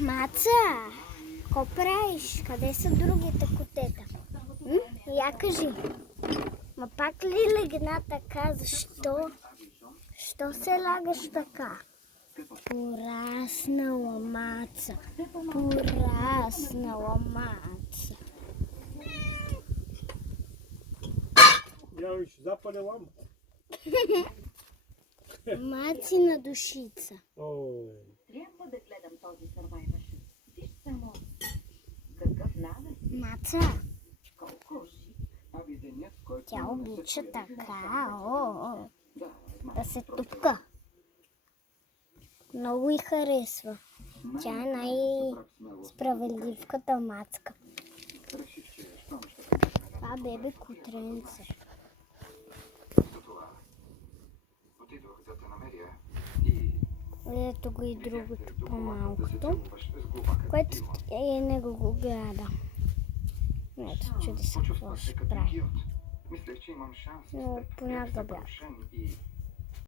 Маца, какво правиш? Къде са другите котета? Я кажи. Ма пак ли легна така? Защо? Що се лагаш така? Пораснала Маца. Пораснала Маца. Я ще запаля лампа. Мацина душица. Ой. Трябва да гледам този Survivor Show. Виж само какъв навес, Маца, колко уши. тя обича така, да се тупка. Много й харесва. Тя е най-справедливката мацка. Това бебе кутренце. Ето го и другото по-малкото, което не го гледа. Ето, чуди се какво ще прави. Но понякога бяга.